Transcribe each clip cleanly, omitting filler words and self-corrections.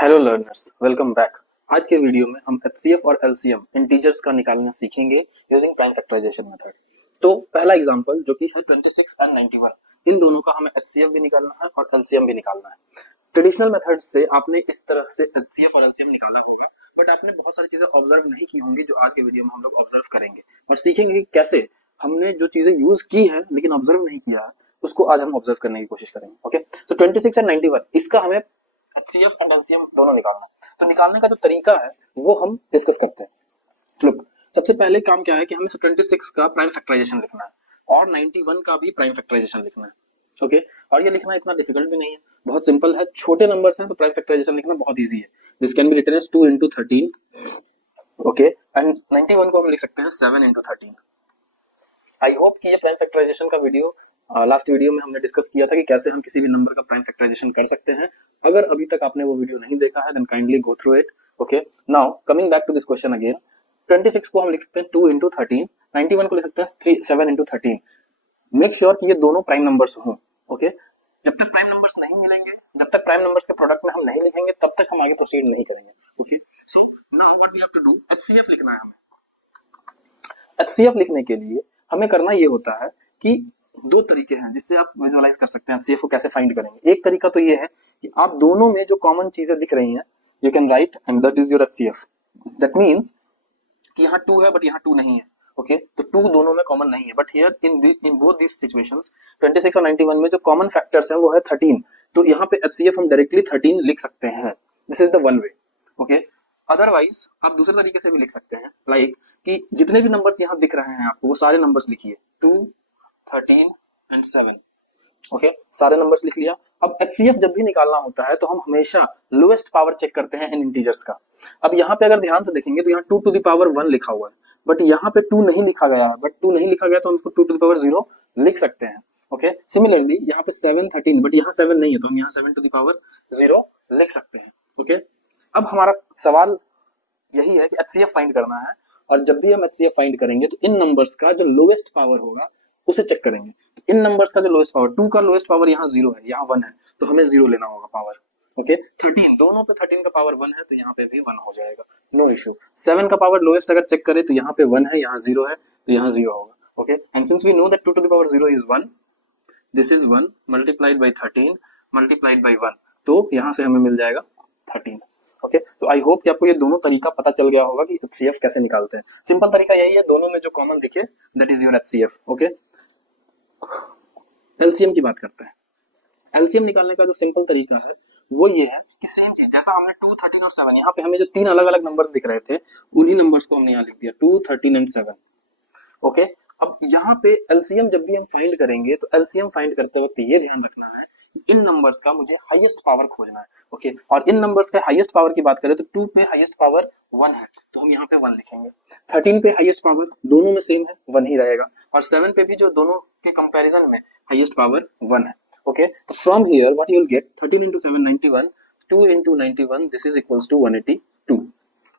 Hello learners, welcome back. आज के video में हम एचसीएफ और एलसीएम इंटीजर्स का निकालना सीखेंगे यूजिंग प्राइम फैक्टराइजेशन मेथड। तो पहला एग्जांपल जो कि है 26 एंड 91, इन दोनों का हमें एचसीएफ भी निकालना है और एलसीएम भी निकालना है। ट्रेडिशनल मेथड से आपने इस तरह से एचसीएफ और एलसीएम निकाला होगा, बट आपने बहुत सारी चीजें ऑब्जर्व नहीं की होंगी जो आज के वीडियो में हम लोग ऑब्जर्व करेंगे और सीखेंगे कि कैसे हमने जो चीजें यूज की हैं लेकिन ऑब्जर्व नहीं किया है उसको आज हम ऑब्जर्व करने की कोशिश करेंगे। ओके, तो 26 एंड 91 इसका हमें एचसीएफ एंड एलसीएम दोनों निकालना है। तो निकालने का जो तरीका है वो हम डिस्कस करते हैं। लुक, सबसे पहले काम क्या है कि हमें 26 का प्राइम फैक्टराइजेशन लिखना है और 91 का भी प्राइम फैक्टराइजेशन लिखना है। ओके, और ये लिखना इतना डिफिकल्ट भी नहीं है, बहुत सिंपल है। छोटे नंबर्स हैं तो प्राइम फैक्टराइजेशन लिखना बहुत इजी है। This can be written as 2 into 13। Okay, and 91 को हम लिख सकते हैं 7 into 13। आई होप कि ये प्राइम फैक्टराइजेशन का वीडियो लास्ट वीडियो में हमने डिस्कस किया था कि कैसे हम किसी भी नंबर का प्राइम फैक्टराइजेशन कर सकते हैं। अगर अभी तक आपने वो वीडियो नहीं देखा है then kindly go through it. Okay, now coming back to this question again, 26 को हम लिख सकते हैं 2 into 13, 91 को लिख सकते हैं 7 into 13। मेक श्योर कि ये दोनों प्राइम नंबर्स हों। ओके, जब तक प्राइम नंबर्स नहीं मिलेंगे, जब तक प्राइम नंबर्स के प्रोडक्ट में हम नहीं लिखेंगे, तब तक हम आगे प्रोसीड नहीं करेंगे। Okay, so now what we have to do, HCF लिखना है हमें। एचसीएफ लिखने के लिए हमें करना ये होता है कि दो तरीके हैं जिससे आप विजुअलाइज कर सकते हैं एचसीएफ को कैसे फाइंड करेंगे। एक तरीका तो ये है कि आप दोनों में जो कॉमन चीजें दिख रही हैं you can write and that is your HCF. That means कि यहाँ 2 है बट यहाँ 2 नहीं है। ओके, तो 2 दोनों में कॉमन नहीं है, but here in both this situations 26 और 91 में जो कॉमन फैक्टर्स हैं वो है 13। तो यहाँ पे एचसीएफ हम डायरेक्टली 13 लिख सकते हैं। This is the one way. Okay, otherwise आप दूसरे तरीके से भी लिख सकते हैं, लाइक कि जितने भी नंबर्स यहाँ दिख रहे हैं आपको वो सारे नंबर्स लिखिए, 2, 13 एंड 7। ओके, सारे नंबर्स लिख लिया। अब एचसीएफ जब भी निकालना होता है तो हम हमेशा लोएस्ट पावर चेक करते हैं इन इंटीजर्स का। अब यहाँ पे अगर ध्यान से देखेंगे तो यहाँ 2 to the power 1 लिखा हुआ है, बट यहाँ पे 2 नहीं लिखा गया है। बट 2 नहीं लिखा गया तो हम इसको 2 to the power 0 लिख सकते हैं। ओके, सिमिलरली यहाँ पे 7, 13, बट यहाँ 7 नहीं है तो हम यहाँ 7 to the power 0 लिख सकते हैं। ओके, अब हमारा सवाल यही है कि एचसीएफ फाइंड करना है, और जब भी हम एचसीएफ फाइंड करेंगे तो इन नंबर्स का जो लोएस्ट पावर होगा उसे चेक करेंगे। तो इन नंबर्स का जो लोएस्ट पावर, 2 का लोएस्ट पावर यहाँ 0 है, यहाँ 1 है, तो हमें 0 लेना होगा पावर। ओके, 13 दोनों पे 13 का पावर 1 है तो यहाँ पे भी 1 हो जाएगा, नो इशू। 7 का पावर लोएस्ट अगर चेक करें तो यहाँ पे 1 है, यहाँ 0 है, तो यहाँ 0 होगा। Okay, and since we know that 2 to the power 0 is 1, this is 1 multiplied by 13 multiplied by 1, तो यहाँ से हमें मिल जाएगा 13। ओके, तो आई होप कि आपको ये दोनों तरीका पता चल गया होगा कि एचसीएफ कैसे निकालते हैं। सिंपल तरीका यही है, दोनों में जो कॉमन दिखे that is your HCF. Okay, LCM की बात करते हैं। एलसीएम निकालने का जो सिंपल तरीका है वो ये है कि सेम चीज जैसा हमने 2, 13 और 7, यहाँ पे हमें जो 3 अलग अलग नंबर्स दिख रहे थे उन्हीं नंबर्स को हमने यहाँ लिख दिया, 2, 13 एंड 7। ओके, अब यहाँ पे एलसीएम जब भी हम फाइंड करेंगे तो एलसीएम फाइंड करते वक्त ये ध्यान रखना है इन नंबर्स का मुझे हाईएस्ट पावर खोजना है। ओके, और इन नंबर्स के हाईएस्ट पावर की बात करें तो 2 पे हाईएस्ट पावर 1 है तो हम यहाँ पे 1 लिखेंगे। 13 पे हाईएस्ट पावर दोनों में सेम है, 1 ही रहेगा, और 7 पे भी जो दोनों के कंपैरिजन में हाईएस्ट पावर 1 है। ओके, तो from here what you will get, 13 into 7 91, 2 into 91 this is equals to 182।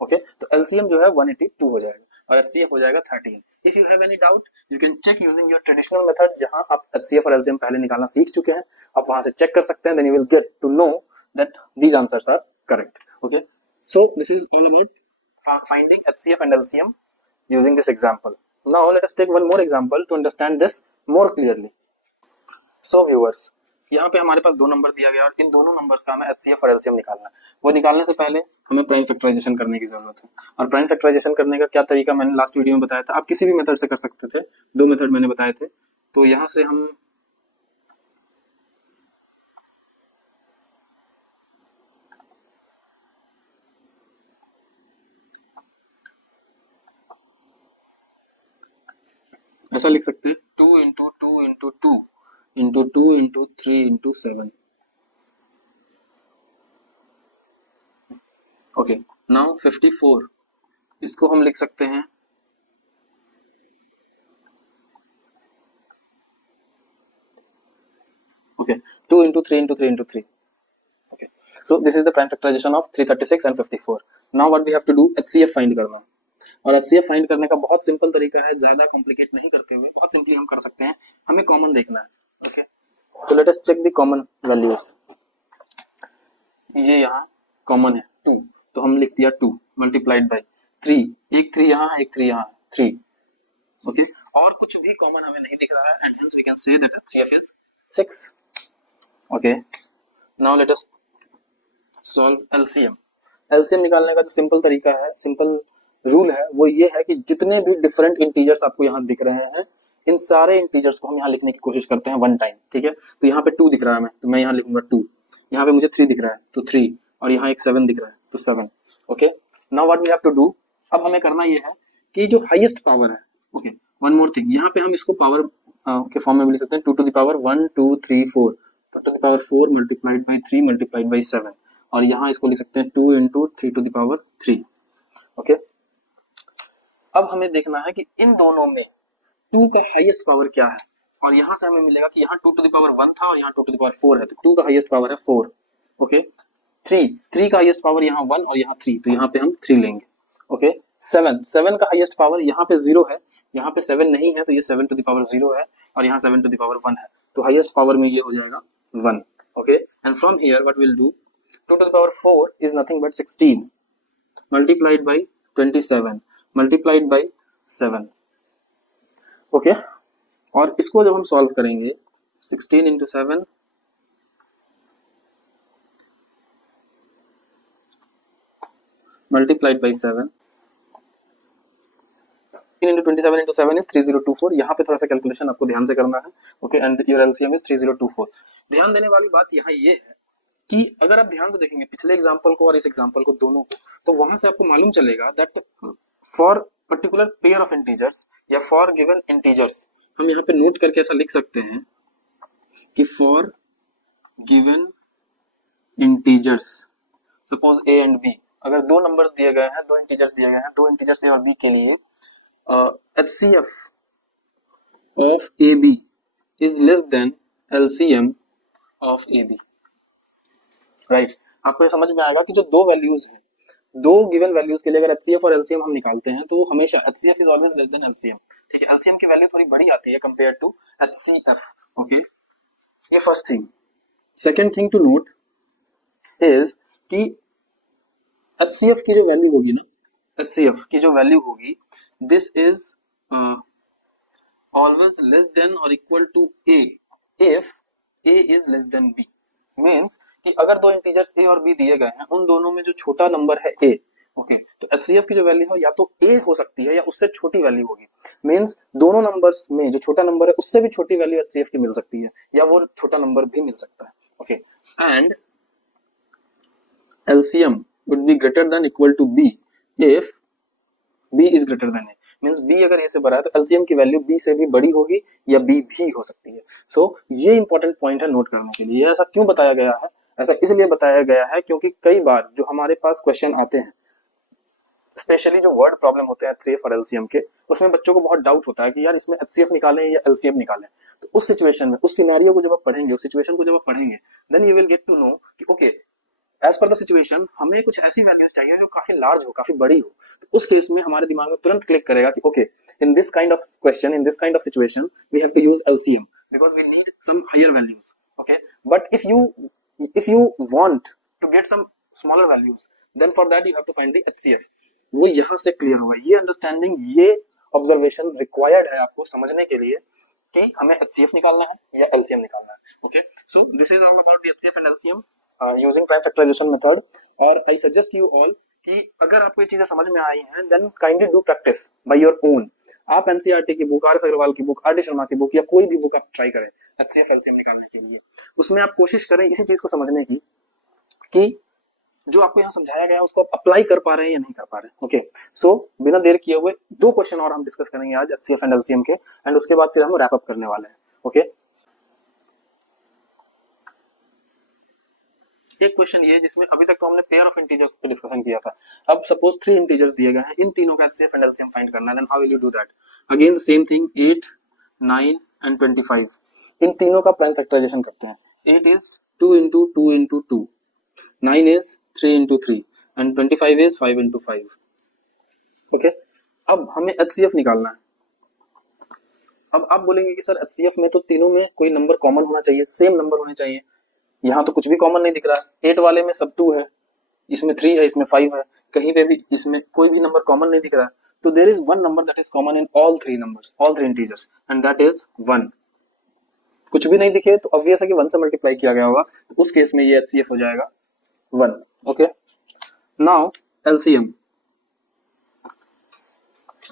Okay, तो एलसीएम जो है 182 हो जाएगा और एचसीएफ हो जाएगा 13। If you have any doubt you can check using your traditional method, जहां आप एचसीएफ और एलसीएम पहले निकालना सीख चुके हैं, आप वहां से चेक कर सकते हैं, then you will get to know that these answers are correct. Okay, so this is all about finding HCF and LCM using this example. Now let us take one more example to understand this more clearly. So viewers, यहाँ पे हमारे पास दो number दिया गया और इन दोनों numbers का हमें एचसीएफ और एलसीएम निकालना है। वो निकालने से पहले हमें प्राइम फैक्टराइजेशन करने की जरूरत है, और प्राइम फैक्टराइजेशन करने का क्या तरीका मैंने लास्ट वीडियो में बताया था। आप किसी भी मेथड से कर सकते थे, 2 मेथड मैंने बताए थे। तो यहाँ से हम ऐसा लिख सकते हैं, 2 into 2 into 2 into 2 into 3 into 7। Okay, now 54 इसको हम लिख सकते हैं okay 2 into 3 into 3 into 3। okay, so this is the prime factorization of 336 and 54। now what we have to do, HCF find करना, और HCF फाइंड करने का बहुत सिंपल तरीका है, ज्यादा कॉम्प्लिकेट नहीं करते हुए बहुत सिंपली हम कर सकते हैं। हमें कॉमन देखना है। Okay, so let us check the common values। ये यहाँ कॉमन है 2, तो हम लिख दिया 2 मल्टीप्लाइड बाई 3, एक 3 यहाँ है, एक 3 यहाँ है, 3। ओके, और कुछ भी कॉमन हमें नहीं दिख रहा है, and hence we can say that HCF is 6। Okay, now let us solve LCM। LCM निकालने का जो सिंपल तरीका है, सिंपल रूल है, वो ये है कि जितने भी डिफरेंट इंटीजर्स आपको यहाँ दिख रहे हैं, इन सारे इंटीजर्स को हम यहाँ लिखने की कोशिश करते हैं वन टाइम। ठीक है, तो यहाँ पे 2 दिख रहा है हमें, तो मैं यहाँ लिखूंगा 2, यहाँ पे मुझे 3 दिख रहा है तो 3, और यहाँ एक 7 दिख रहा है तो 7। Okay, now what we have to do, अब हमें करना ये है कि जो हाईएस्ट पावर है, ओके वन मोर थिंग, यहाँ पे हम इसको पावर के फॉर्म में भी लिख सकते हैं, 2 to the power 1 2 3 4, 2 to the power 4 multiplied by 3 multiplied by 7, और यहाँ इसको लिख सकते हैं 2 into 3 to the power 3। Okay, अब हमें देखना है कि इन दोनों में 2 का हाईएस्ट पावर क्या है, और यहाँ से हमें मिलेगा कि यहाँ 2 to the power 1 था और यहाँ 2 to the power 4 है, तो 2 का हाईएस्ट पावर है 4। ओके, 3 का हाईएस्ट पावर यहाँ 1 और यहाँ 3, तो यहाँ पे हम 3 लेंगे। ओके, 7 का हाईएस्ट पावर यहाँ पे 0 है, यहाँ पे 7 नहीं है, तो ये 7 to the power 0 है, और यहाँ 7 to the power 1 है, तो हाईएस्ट पावर में ये हो जाएगा 1। Okay, and from here what will do, 2 to the power 4 is nothing but 16 multiplied by 27 multiplied by 7। Okay, और इसको जब हम सॉल्व करेंगे 16 into 7 multiplied by 7 into 27 into 7 is 3024। यहाँ पे थोड़ा सा कैलकुलेशन आपको ध्यान से करना है। Okay, and your LCM is 3024। ध्यान देने वाली बात यहाँ ये है कि अगर आप ध्यान से देखेंगे पिछले एग्जांपल को और इस एग्जांपल को दोनों को, तो वहां से आपको मालूम चलेगा that for particular pair of integers या फॉर गिवन इंटीजर्स, हम यहाँ पे नोट करके ऐसा लिख सकते हैं कि for given integers, suppose A and B, अगर दो नंबर्स दिए गए हैं, दो इंटीजर्स दिए गए हैं, दो इंटीजर्स A और B के लिए HCF of AB is less than LCM of AB। Right, आपको ये समझ में आएगा कि जो दो वैल्यूज हैं, दो गिवन वैल्यूज के लिए अगर HCF और LCM हम निकालते हैं तो हमेशा HCF is always less then LCM। ठीक है, LCM की वैल्यू थोड़ी बड़ी आती है कंपेयर टू HCF। ओके, ये first thing. Second thing to note is कि HCF की जो वैल्यू होगी ना, HCF की जो वैल्यू होगी, this is always less then और equal to A if A is less than B। Means कि अगर दो इंटीजर्स A और B दिए गए हैं, उन दोनों में जो छोटा नंबर है A, ओके, तो HCF की जो वैल्यू है या तो A हो सकती है या उससे छोटी वैल्यू होगी। मीन्स दोनों नंबर्स में जो छोटा नंबर है उससे भी छोटी वैल्यू HCF की मिल सकती है, या वो छोटा नंबर भी मिल सकता है। Okay, and LCM would be greater than equal to B if B is greater than A। Means B अगर A से बड़ा है तो LCM की वैल्यू B से भी बड़ी होगी या B भी हो सकती है। सो ये इंपॉर्टेंट पॉइंट है नोट करने के लिए। ऐसा क्यों बताया गया है? ऐसा इसलिए बताया गया है क्योंकि कई बार जो हमारे पास क्वेश्चन आते हैं, स्पेशली जो वर्ड प्रॉब्लम होते हैं HCF और LCM के, उसमें बच्चों को बहुत डाउट होता है कि यार इसमें HCF निकालें या LCM निकालें। तो उस सिचुएशन में, उस सिनेरियो को जब आप पढ़ेंगे, उस सिचुएशन को जब आप पढ़ेंगे, then you will get to know कि okay, as per the situation हमें कुछ ऐसी वैल्यूज चाहिए जो काफी लार्ज हो, काफी बड़ी हो। तो उस केस में हमारे दिमाग में तुरंत क्लिक करेगा कि okay, in this kind of question, in this kind of situation we have to use LCM because we need some higher values. Okay, but if you want to get some smaller values, then for that you have to find the HCF। वो यहाँ से clear होगा। ये understanding, ये observation required है आपको समझने के लिए कि हमें HCF निकालना है या LCM निकालना है। Okay, so this is all about the HCF and LCM using prime factorization method. और आई सजेस्ट यू ऑल कि अगर आपको ये चीजें समझ में आई हैं, then kindly do practice by your own. आप NCERT की बुक, RS अग्रवाल की बुक, RD शर्मा की बुक या कोई भी बुक आप ट्राई करें HCF LCM निकालने के लिए। उसमें आप कोशिश करें इसी चीज को समझने की कि जो आपको यहाँ समझाया गया उसको आप अप्लाई कर पा रहे हैं या नहीं कर पा रहे हैं। ओके, सो बिना देर किए हुए दो क्वेश्चन और हम डिस्कस करेंगे आज HCF एंड LCM के, एंड उसके बाद फिर हम रैप अप करने वाले हैं। ओके, एक क्वेश्चन ये जिसमें अभी तक तो हमने पेयर ऑफ इंटीजर्स पे डिस्कशन किया था। अब सपोज 3 इंटीजर्स दिए गए हैं, इन तीनों का HCF एंड LCM फाइंड करना है, then how will you do that? Again the same thing, 8 9 and 25, इन तीनों का प्राइम फैक्टराइजेशन करते हैं। 8 is 2 into 2 into 2, 9 is 3 into 3 and 25 is 5 into 5। Okay, अब हमें HCF निकालना है। अब आप बोलेंगे कि सर HCF में तो तीनों में कोई नंबर कॉमन होना चाहिए, सेम नंबर होने चाहिए। यहाँ तो कुछ भी कॉमन नहीं दिख रहा है। 8 वाले में सब 2 है, इसमें 3 है, इसमें 5 है, कहीं पे भी इसमें कोई भी नंबर कॉमन नहीं दिख रहा है, तो there is one number that is common in all three numbers, all three integers, and that is 1। कुछ भी नहीं दिखे तो ऑब्वियस है कि 1 से मल्टीप्लाई किया गया होगा, तो उस केस में ये एचसीएफ हो जाएगा 1। Okay, now LCM.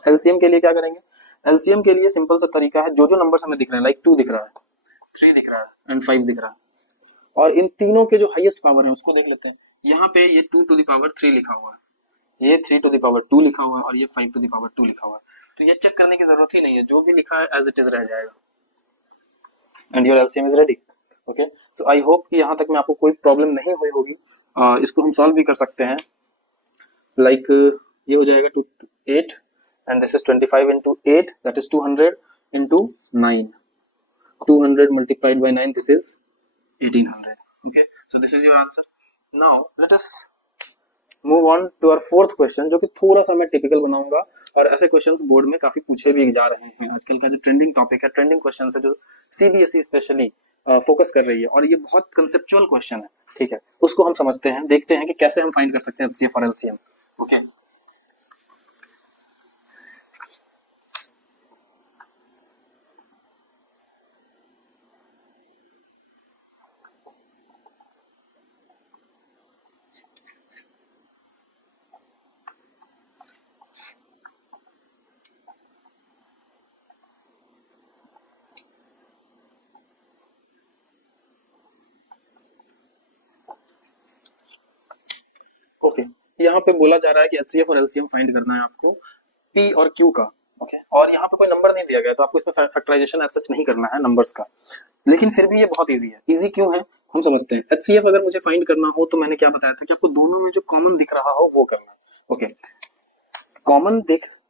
एलसीएम के लिए क्या करेंगे? एलसीएम के लिए सिंपल सा तरीका है, जो जो नंबर्स हमें दिख रहे हैं, लाइक 2 दिख रहा है, 3 दिख रहा है एंड 5 दिख रहा है, और इन तीनों के जो हाईएस्ट पावर है उसको देख लेते हैं। यहाँ पे ये 2 टू द पावर 3 लिखा हुआ है, ये 3 टू द पावर 2 लिखा हुआ है, और ये 5 टू द पावर 2 लिखा हुआ है, तो ये चेक करने की जरूरत ही नहीं है, जो भी लिखा है एज इट इज रह जाएगा, and your LCM is ready. Okay, so I hope कि यहाँ तक में आपको कोई प्रॉब्लम नहीं हुई होगी। इसको हम सॉल्व भी कर सकते हैं, लाइक ये हो जाएगा 8 and this is 25 into 8, that is 200 into 9, 200 multiplied by 9, this is 1800. Okay, so this is your answer. Now let us move on to our fourth question, जो कि थोड़ा सा मैं टिपिकल बनाऊंगा, और ऐसे क्वेश्चंस बोर्ड में काफी पूछे भी जा रहे हैं। आजकल का जो ट्रेंडिंग टॉपिक है, ट्रेंडिंग क्वेश्चन है, जो सीबीएसई स्पेशली फोकस कर रही है, और ये बहुत कंसेप्चुअल क्वेश्चन है। ठीक है, उसको हम समझते हैं, देखते हैं कि कैसे हम फाइंड कर सकते हैं एचसीएफ और एलसीएम। ओके, ओके, यहाँ पे बोला जा रहा है कि एचसीएफ और एलसीएम फाइंड करना है आपको पी और क्यू का। ओके, और यहाँ पे कोई नंबर नहीं दिया गया, तो आपको इसमें फैक्टराइजेशन एज सच नहीं करना है नंबर्स का, लेकिन फिर भी ये बहुत इजी है। इजी क्यों है हम समझते हैं। एचसीएफ अगर मुझे फाइंड करना हो तो मैंने क्या बताया था कि आपको दोनों में जो कॉमन दिख रहा हो वो करना है। ओके, कॉमन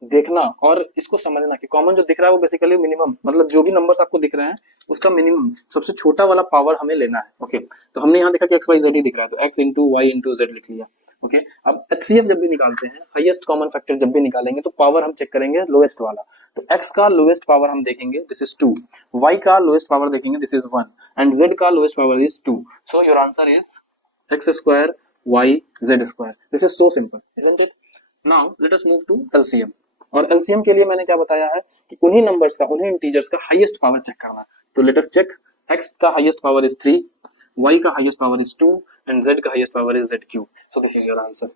देखना और इसको समझना कि कॉमन जो दिख रहा है वो बेसिकली मिनिमम, मतलब जो भी नंबर्स आपको दिख रहे हैं उसका मिनिमम सबसे छोटा वाला पावर हमें लेना है। ओके, तो हमने यहाँ देखा कि एक्स वाई जेड ही दिख रहा है, तो x into y into z लिख लिया। ओके, अब एचसीएफ जब भी निकालते हैं, हाईएस्ट कॉमन फैक्टर जब भी निकालेंगे, तो पावर हम चेक करेंगे लोएस्ट वाला। तो एक्स का लोएस्ट पावर हम देखेंगे, दिस इज 2, वाई का लोएस्ट पावर देखेंगे, दिस इज 1, एंड जेड का lowest power is 2। So your answer is x square y z square. This is so simple, isn't it? Now let us move to LCM. और LCM के लिए मैंने क्या बताया है कि उन्हीं नंबर्स का, उन्हीं इंटीजर्स का हाईएस्ट पावर चेक करना है। तो लेट अस चेक, एक्स का हाईएस्ट पावर इज 3, y का highest power is 2, and z का highest power is z cube. So this is your answer.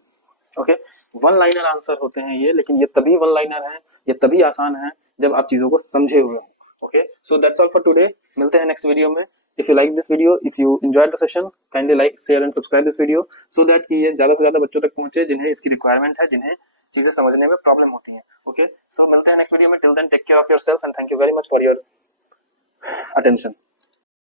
Okay, one liner answer होते हैं ये, लेकिन ये तभी वन लाइनर है, ये तभी आसान है जब आप चीजों को समझे हुए हो। Okay, so that's all for today, मिलते हैं नेक्स्ट वीडियो में। If you like this video, if you enjoyed the session, kindly like, share and subscribe this video so that कि ये ज्यादा से ज्यादा बच्चों तक पहुंचे जिन्हें इसकी रिक्वायरमेंट है, जिन्हें चीजें समझने में प्रॉब्लम होती है। ओके, सो मिलते हैं नेक्स्ट वीडियो में। Till then take care of yourself and thank you very much for your attention.